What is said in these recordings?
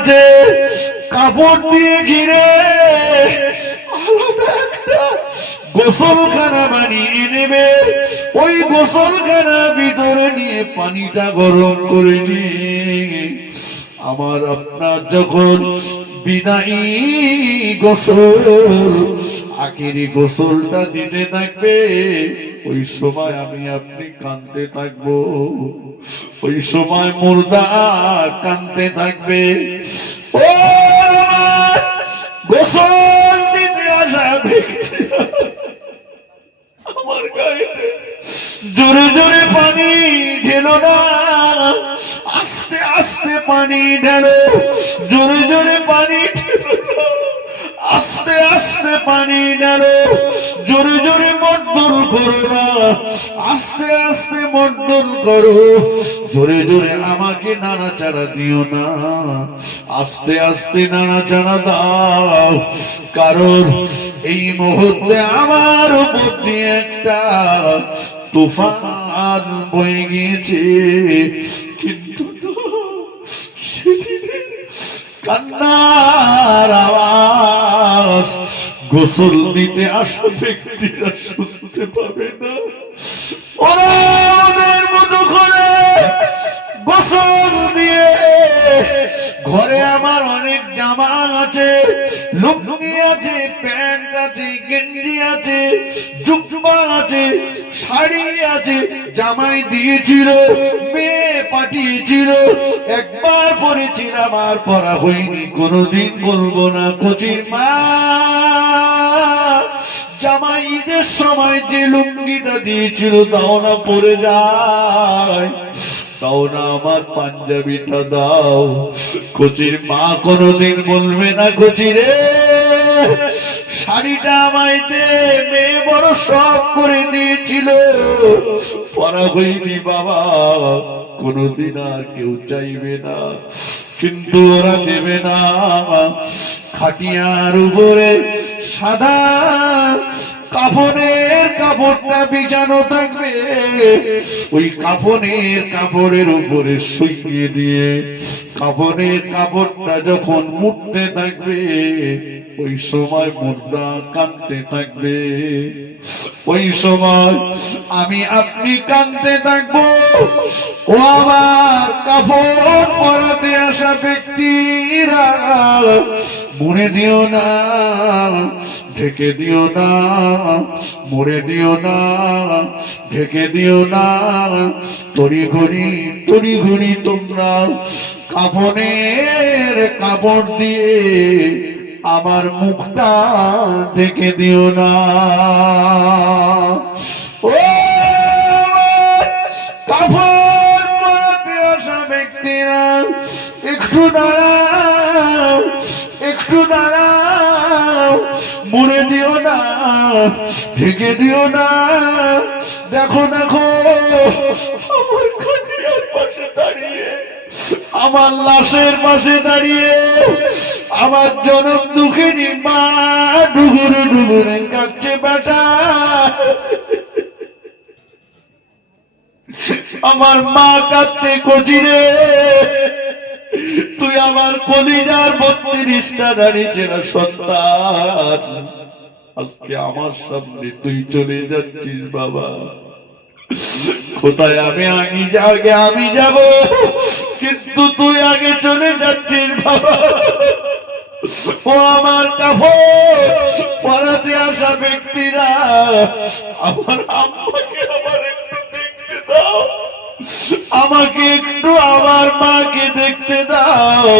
আছে কাপড় দিয়ে ঘিরে গোসলখানা বানিয়ে নেবে। ওই গোসলখানা ভিতরে নিয়ে পানিটা গরম করে নিয়ে। আমার আপনার যখন বিদায়ী গোসল আখেরি গোসলটা দিতে থাকবে। ওই সময় আমি আপনি কাঁদতে থাকব। ওই সময় মুর্দা কাঁদতে থাকবে। ও গোসল দিতে আসা আমার গায়েতে জোরে জোরে পানি ঢেলো না। আস্তে আস্তে পানি ঢেলো। জোরে জোরে পানি ঢেলো না। আস্তে আস্তে পানি ঢেলো জোরে জোরে মন্ডল করো না। আস্তে আস্তে মন্ডল করো। জোরে জোরে আমাকে নাড়াচাড়া দিও না। আস্তে আস্তে নাড়াচাড়া দাও। কারণ এই মুহূর্তে আমার দিয়ে একটা তুফান বয়ে গিয়েছে। কান্নার আওয়াজ। গোসল দিতে আসা ব্যক্তিরা শুনতে পাবে না। ওদের মতো করে গোসল দিয়ে ঘরে আমার অনেক জামা আছে। লুঙ্গি আছে, প্যান্ট আছে, গেঞ্জি আছে, জুব্বা আছে, শাড়ি আছে, জামাই দিয়েছিল। মেয়ে পাঠিয়েছিল। একবার পরেছিলাম আর পরা হয়নি, কোনোদিন বলব না, কচির মা। জামাই ঈদের সময় যে লুঙ্গিটা দিয়েছিল, তাও না পরে যায়। তাও না আমার পাঞ্জাবিটা দাও। কচির মা কোনোদিন বলবে না কচি রে শাড়িটা আমায় দে। মেয়ে বড় শখ করে দিয়েছিল। পরা হয়নি বাবা। কোনোদিন আর কেউ চাইবে না, কিন্তু ওরা দেবে না। খাটিয়ার উপরে সাদা কাপড়ের কাপড়টা বিছানো থাকবে, ওই কাপড়ের কাপড়ের উপরে শুইয়ে দিয়ে কাপড়ের কাপড়টা যখন মুড়তে থাকবে ওই সময় মুর্দা কাঁদতে থাকবে। ওই সময় আমি আপনি কাঁদতে থাকব। ও আমার কাপড় পরাতে আসা ব্যক্তিরা মুড়ে দিও না, ঢেকে দিও না মুড়ে দিও না, ঢেকে দিও না। তড়ি ঘড়ি তড়ি ঘড়ি তোমরা কাপড়ের কাপড় দিয়ে আমার মুখটা ঢেকে দিও না। ও কাপড় পরাতে আসা ব্যক্তিরা, একটু দাঁড়াও একটু দাঁড়াও মুড়ে দিও না, ঢেকে দিও না। দেখো দেখো আমার খাটিয়ার পাশে দাঁড়িয়ে আমার লাশের পাশে দাঁড়িয়ে আমার জনম দুঃখিনী মা ডুগুরে ডুগুরে কাচ্ছে বেটা। আমার মা কাচ্ছে কচিরে। তুই আমার কলিজার বত্রিশটা দাঁড়িয়েছে না সন্তান। আজকে আমার সামনে তুই চলে যাচ্ছিস বাবা। কোথায় আমি আগে আগে আমি যাব? কিন্তু তুই আগে চলে যাচ্ছিস ও আমার কাপড় আসা ব্যক্তিরা, আমার আম্মাকে আমার একটু দেখতে দাও। আমাকে একটু আমার মাকে দেখতে দাও।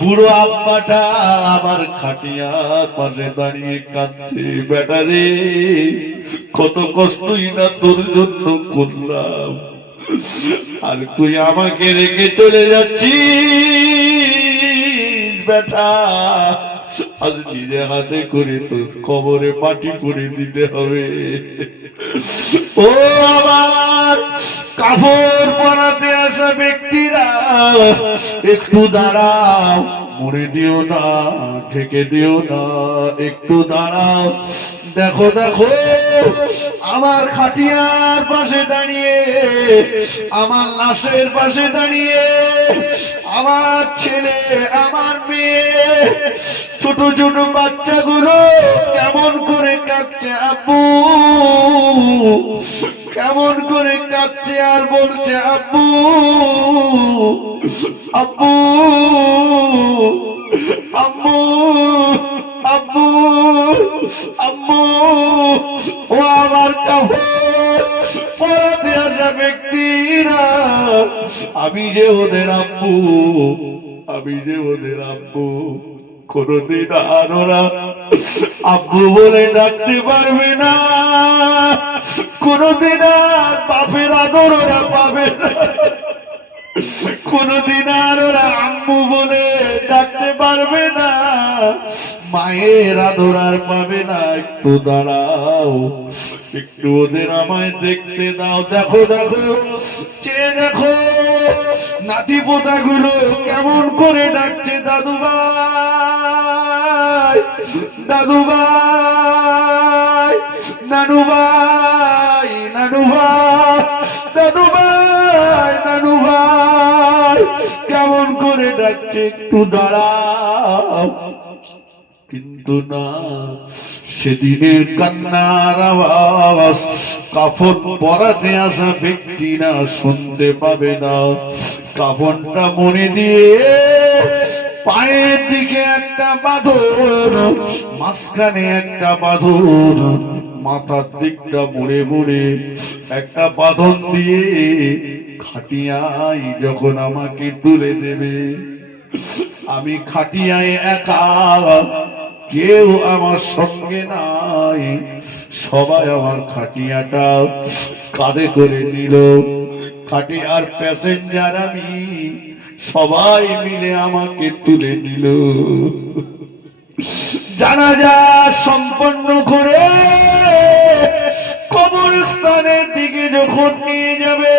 বুড়ো আম্মাটা আমার খাটিয়ার পাশে দাঁড়িয়ে কাঁদছে বেটারে কত কষ্টই না তোর জন্য করলাম। আর তুই আমাকে রেখে চলে যাচ্ছিস, বেটা। আজ নিজে হাতে করে তোর কবরে মাটি করে দিতে হবে। ও আমার কাপড় পরাতে আসা ব্যক্তিরা, একটু দাঁড়াও, মুড়ে দিও না, ঢেকে দিও না, একটু দাঁড়াও। দেখো দেখো, আমার খাটিয়ার পাশে দাঁড়িয়ে, আমার লাশের পাশে দাঁড়িয়ে, আমার ছেলে, আমার মেয়ে ছোট ছোট বাচ্চাগুলো কেমন করে কাঁদছে আব্বু? কেমন করে কাঁদছে আর বলছে আব্বু? আব্বু, আম্মু আব্বু, আম্মু, ও আমার কাপড় ব্যক্তিরা। আমি যে ওদের আব্বু, আমি যে ওদের আব্বু। কোনদিন আর ওরা আব্বু বলে ডাকতে পারবে না। কোনদিন আর বাপের আদর ওরা পাবে না। কোনদিন আর ওরা আম্মু বলে ডাকতে পারবে না। মায়ের আদর আর পাবে না। একটু দাঁড়াও। একটু ওদের আমায় দেখতে দাও। দেখো দেখো। চেয়ে দেখো। নাতি পোতা গুলো কেমন করে ডাকছে দাদু ভাই দাদু ভাই নানু ভাই নানু ভাই দাদু ভাই নানু ভাই কেমন করে ডাকছে একটু দাঁড়াও। কিন্তু না, সেদিনের কান্নার আওয়াজ, কাফন পরাতে আসা ব্যক্তিরা শুনতে পাবে না। কাফনটা মনে দিয়ে পায়ের দিকে একটা মাঝখানে একটা মাথার দিকটা মুড়ে মুড়ে একটা বাঁধন দিয়ে খাটিয়াই যখন আমাকে তুলে দেবে, আমি খাটিয়ায় একা কেউ আমার সঙ্গে নাই। সবাই আমার খাটিয়াটা কাঁধে করে নিল। খাটিয়ার প্যাসেঞ্জার আমি সবাই মিলে আমাকে তুলে নিল। জানাজা সম্পন্ন করে কবরস্থানের দিকে যখন নিয়ে যাবে,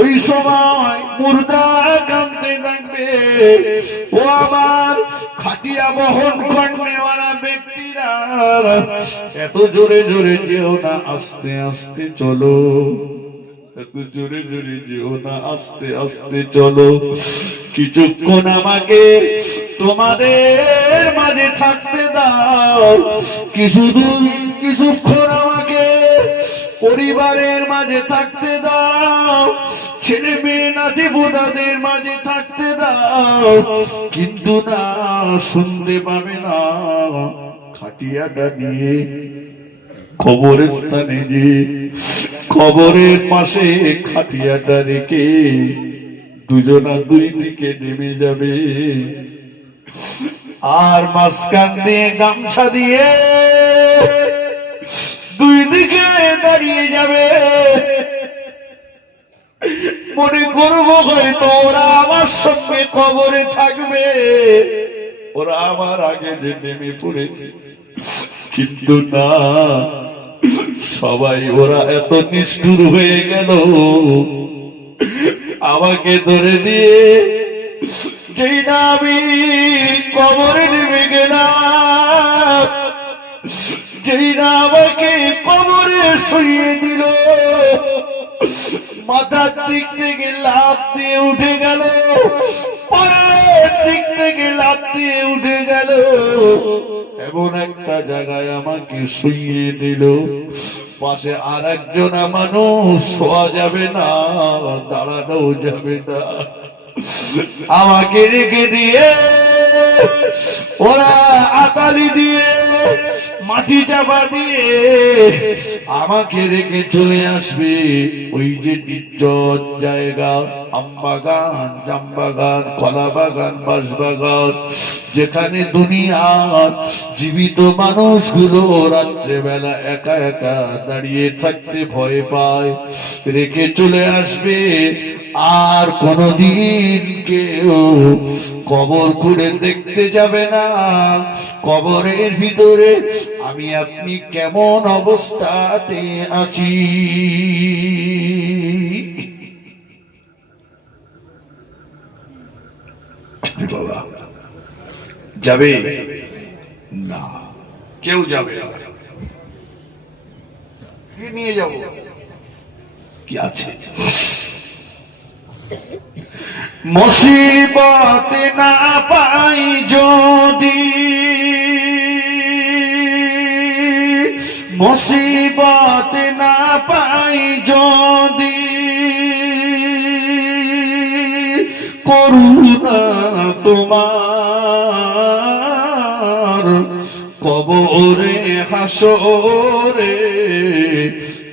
ওই সময় মুর্দা কাঁদতে থাকবে। ও আমার খাটিয়া বহন কর্নেওয়ালা ব্যক্তিরা, এত জোরে জোরে যেও না, আস্তে আস্তে চলো। এত জোরে জোরে যেও না, আস্তে আস্তে চলো। কিছুক্ষণ আমাকে তোমাদের মাঝে থাকতে দাও। কিছুদিন কিছুক্ষণ আমাকে পরিবারের মাঝে থাকতে দাও। ছেলে মেয়ে নাতি বোনাদের মাঝে কিন্তু না, শুনতে পাবে না। খাটিয়াটা নিয়ে কবরস্থানে যে কবরের পাশে খাটিয়াটা রেখে দুজনা দুই দিকে নেমে যাবে। আর মাঝখান দিয়ে গামছা দিয়ে দুই দিকে দাঁড়িয়ে যাবে। মনে করব হয়তো ওরা আমার সঙ্গে কবরে থাকবে। ওরা আমার আগে যে নেমে পড়েছে। কিন্তু না, সবাই ওরা এত নিষ্ঠুর হয়ে গেল। আমাকে ধরে দিয়ে, যেই না আমি কবরে নেমে গেলাম, যেই না আমাকে কবরে শুয়ে দিল। মাথার দিক থেকে লাভ দিয়ে উঠে গেল। পরের দিক থেকে লাভ দিয়ে উঠে গেল। এমন একটা জায়গায় আমাকে শুইয়ে দিল। পাশে আর একজন মানুষ শোয়া যাবে না দাঁড়ানো যাবে না। আমাকে রেখে দিয়ে, ওরা আতালি দিয়ে মাটি চাপা দিয়ে আমাকে রেখে চলে আসবে। ওই যে নির্জন জায়গা, আমবাগান, জামবাগান কলা বাগান বাঁশবাগান, যেখানে দুনিয়ার জীবিত মানুষগুলো রাত্রেবেলা একা একা দাঁড়িয়ে থাকতে ভয় পায়। রেখে চলে আসবে আর কোনদিন কেউ কবর খুঁড়ে দেখতে যাবে না। কবরের ভিতরে আমি আপনি কেমন অবস্থাতে আছি? বাবা, যাবে? না, কেউ যাবে নিয়ে যাব। কি আছে? মুসিবত না পাই যদি মুসিবত না পাই যদি করুণা তোমার কবরে হাসরে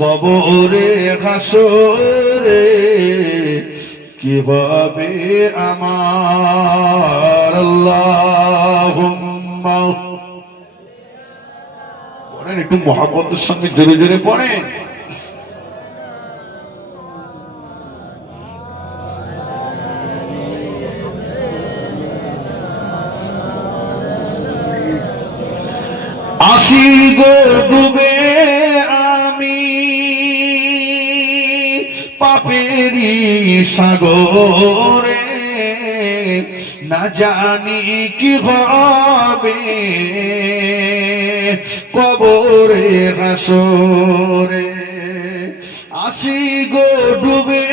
কবরে হাসরে কি হবে আমার? পড়েন একটু মহাব্বতের সঙ্গে জোরে জোরে পড়েন। আসি গো সাগরে না জানি কি হবে। কবরে হাসরে আসি গো ডুবে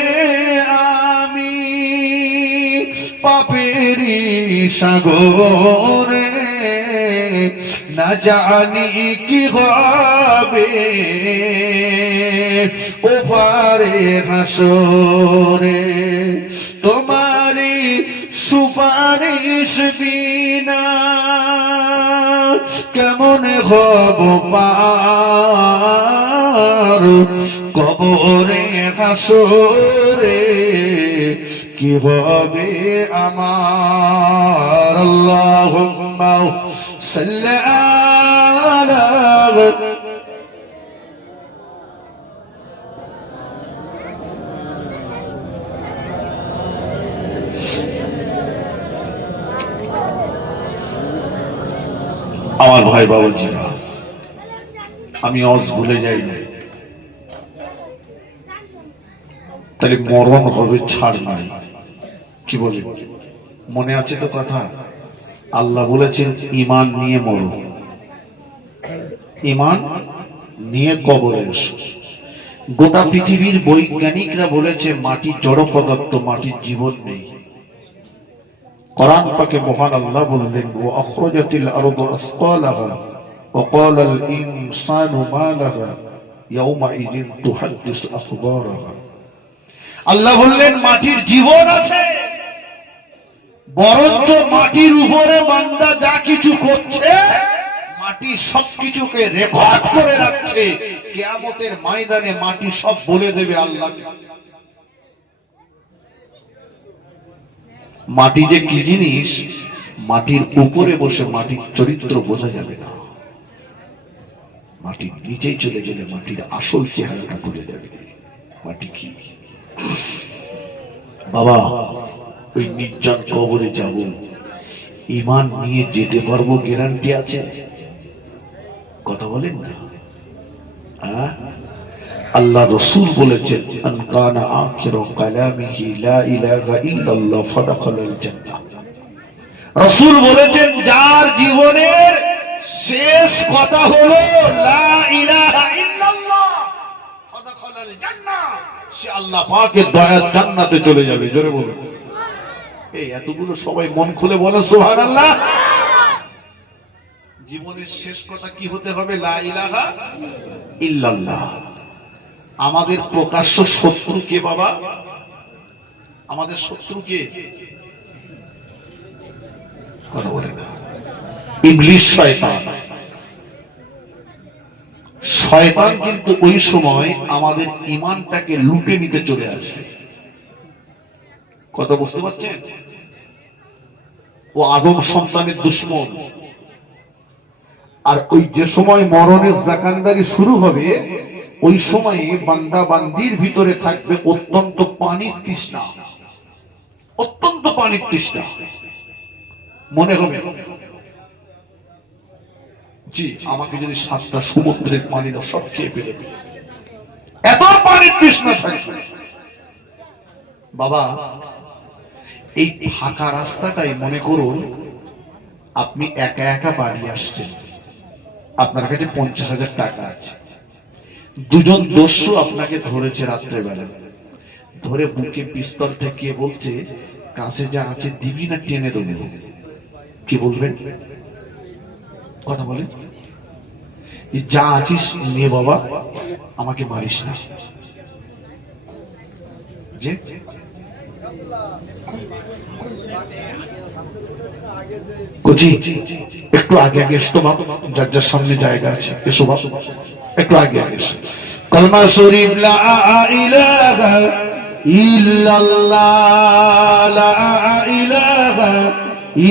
আমি পাপেরি সাগরে। না জানি কি হবে। ওপারে হাসরে তোমারি সুপারিশ বিনা কেমন হব পার? কবরে হাসরে কি হবে আমার? আল্লাহুম্মা আলা আমার ভাই বাবাজিরা আমি অজ ভুলে যাই না তাহলে মরণ হবে ছাড় নাই। কি বলে? মনে আছে তো কথা? আল্লাহ বলেছেন ইমান নিয়ে মরো ইমান নিয়ে কবরে এসো গোটা পৃথিবীর বৈজ্ঞানিকরা বলেছে মাটি জড় পদার্থ মাটির জীবন নেই কোরআন পাকে মহান আল্লাহ বললেন ও আখরাজাতিল আরদু আসকালাহা وقال الإنسان ما لها يومئذ تحدث أخبارها আল্লাহ বললেন মাটির জীবন আছে বরঞ্চ মাটির উপরে বান্দা যা কিছু করছে, মাটি সবকিছুকে রেকর্ড করে রাখছে। কেয়ামতের ময়দানে মাটি সব বলে দেবে আল্লাহকে। মাটি যে কি জিনিস, মাটির উপরে বসে মাটির চরিত্র বোঝা যাবে না। মাটির নিচেই চলে গেলে মাটির আসল চেহারাটা বোঝা যাবে। মাটি কি? বাবা ওই নির্জন কবরে যাব। ইমান নিয়ে যেতে পারব গ্যারান্টি আছে? কথা বলেন না। আল্লাহ রসুল বলেছেন, আন কানা আখিরু কালামিহি লা ইলাহা ইল্লাল্লাহ জান্নাহ। রসুল বলেছেন, যার জীবনের শেষ কথা হলো, লা ইলাহা ইল্লাল্লাহ জান্নাহ। সে আল্লাহ পাকের দয়ার জান্নাতে চলে যাবে, জোরে বলুন। এই এতগুলো সবাই মন খুলে বলো, সুবহানাল্লাহ। জীবনের শেষ কথা কি হতে হবে? আমাদের প্রকাশ্য শত্রু কে বাবা? আমাদের শত্রু কে? কথা বলে না। ইবলিশ শয়তান। শয়তান কিন্তু ওই সময় আমাদের ইমানটাকে লুটে নিতে চলে আসবে কথা বুঝতে পারছেন? ও আদম সন্তানের দুশ্মন। আর ওই যে সময় মরণের জাকানদারি শুরু হবে, ওই সময়ে বান্দা বান্দির ভিতরে থাকবে অত্যন্ত পানির তৃষ্ণা। অত্যন্ত পানির তৃষ্ণা। মনে হবে, জি, আমাকে যদি সাতটা সমুদ্রের পানি দাও, সব খেয়ে ফেলে দিবে। এত পানির তৃষ্ণা থাকবে। বাবা এই ফাঁকা রাস্তাটাই, মনে করুন, আপনি একা একা বাড়ি আসছেন। আপনার কাছে পঞ্চাশ হাজার টাকা আছে। দুজন দস্যু আপনাকে ধরেছে রাত্রেবেলা। ধরে বুকে পিস্তল ঠেকিয়ে বলছে, কাছে যা আছে দিবি না টেনে দেবো? কি বলবেন? কথা বলেন। যে আছিস নিয়ে বাবা, আমাকে মারিস না। যে কুচি, একটু আগে আগে এসো বাপ, যার যার সামনে জায়গা আছে, এসো বাপ, একটু আগে আগে এসো। কালমা শরীফ, লা ইলাহা ইল্লাল্লাহ, লা ইলাহা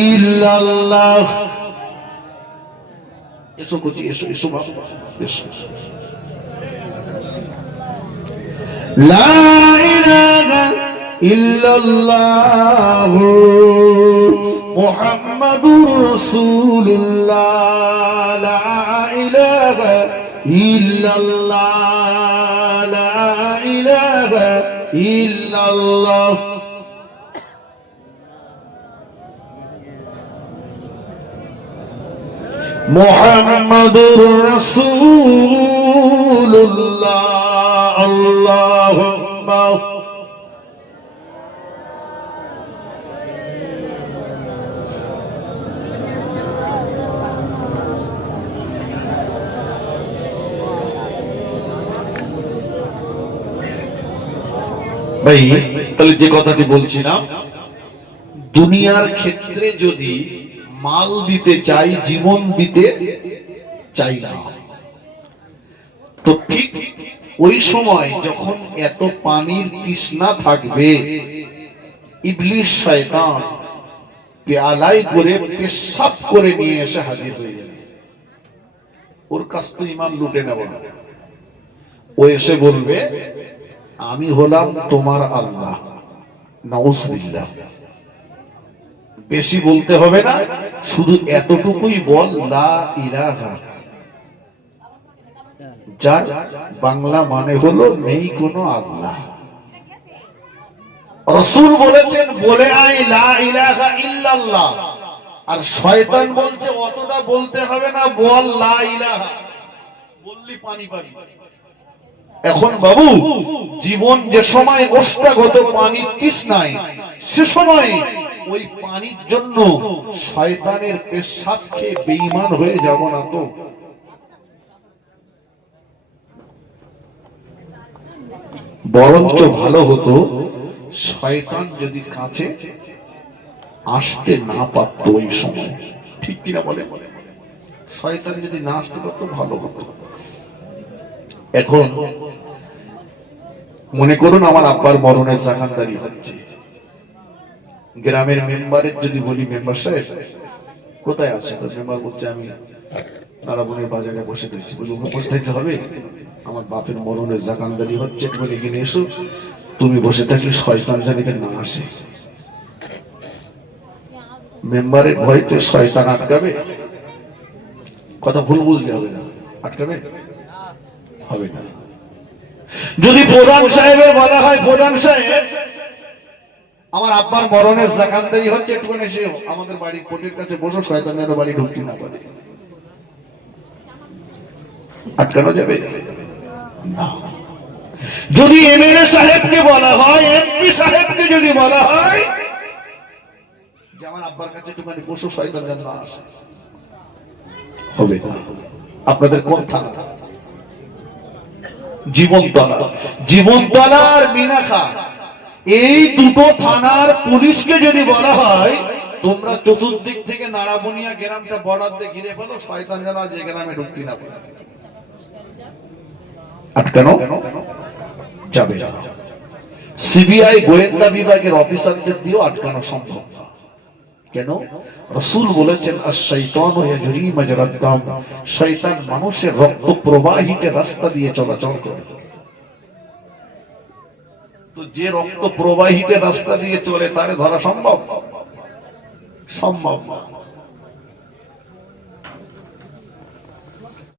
ইল্লাল্লাহ। এসো কুচি, এসো এসো বাপ, এসো। লা ইলাহা إلا الله محمد رسول الله لا إله إلا الله لا إله إلا ভাই, তাহলে যে কথাটি বলছিলাম, দুনিয়ার ক্ষেত্রে যদি মাল দিতে চাই, জীবন দিতে চাই না। তো ঠিক ওই সময় যখন এত পানির তৃষ্ণা থাকবে ইবলিশ শয়তান পেয়ালাই করে পেশাব করে নিয়ে এসে হাজির হয়ে যাবে। ওর কাছ তো ইমান লুটে নেব না। ও এসে বলবে আমি হলাম তোমার আল্লাহ। নাউজবিল্লাহ। বেশি বলতে হবে না, শুধু এতটুকুই বল, লা ইলাহা। যার বাংলা মানে হলো নেই কোনো আল্লাহ। রসুল বলেছেন, বলে আই লা ইলাহা ইল্লাল্লাহ। আর শয়তান বলছে, অতটা বলতে হবে না, বল, লা ইলাহা। বললি পানি পানি এখন বাবু, জীবন যে সময় অষ্টাগত পানির তৃষ্ণায়, সে সময় ওই পানির জন্য শয়তানের পেশাব খেয়ে বেইমান হয়ে যাব না তো। বরঞ্চ ভালো হতো, শয়তান যদি কাছে আসতে না পারত ওই সময়। ঠিক কিনা বলে শয়তান যদি না আসতে পারতো, ভালো হতো। এখন মনে করুন আমার আব্বার মরণের জাকানদারি হচ্ছে। গ্রামের মেম্বারের যদি বলি, মেম্বার সাহেব, কোথায় আছে? তো মেম্বার বলছে, আমি নারাবনের বাজারে বসে রয়েছি। বলি বসে থাকতে হবে, আমার বাপের মরণের জাকানদারি হচ্ছে। একটু এখানে এসো। তুমি বসে থাকলে শয়তান জানিকে না আসে। মেম্বারের ভয়তে শয়তান আটকাবে। কথা ভুল বুঝলে হবে না। আটকাবে? হবে না। যদি প্রধান সাহেবের বলা হয়, প্রধান সাহেব, আমার আব্বার মরণের জাকানদারি হচ্ছে, একটুখানি এসে আমাদের বাড়ির কোটের কাছে বসো, শয়তান যেন বাড়ি ঢুকতে না পারে। আটকানো যাবে? না। যদি এমএলএ সাহেবকে বলা হয়, এমপি সাহেবকে যদি বলা হয়, যে আমার আব্বার কাছে একটুখানি বসো, শয়তান যেন আসে। হবে না। আপনাদের কোন থানা? জীবনতলা জীবনতলা আর মিনাখা। এই দুটো থানার পুলিশকে যদি বলা হয়, তোমরা চতুর্দিক থেকে নাড়াবনিয়া গ্রামটা বর্ডার দিয়ে ঘিরে ফেলো, শয়তান আজ এই গ্রামে ঢুকতে না পারে। আটকানো? যাবে সিবিআই গোয়েন্দা বিভাগের অফিসারদের দিয়েও আটকানো সম্ভব কেন? রসুল বলেছেন শৈতান মানুষের রক্ত প্রবাহিত রাস্তা দিয়ে চলাচল করে। তো যে রক্ত প্রবাহিত রাস্তা দিয়ে চলে, তারে ধরা সম্ভব? সম্ভব না।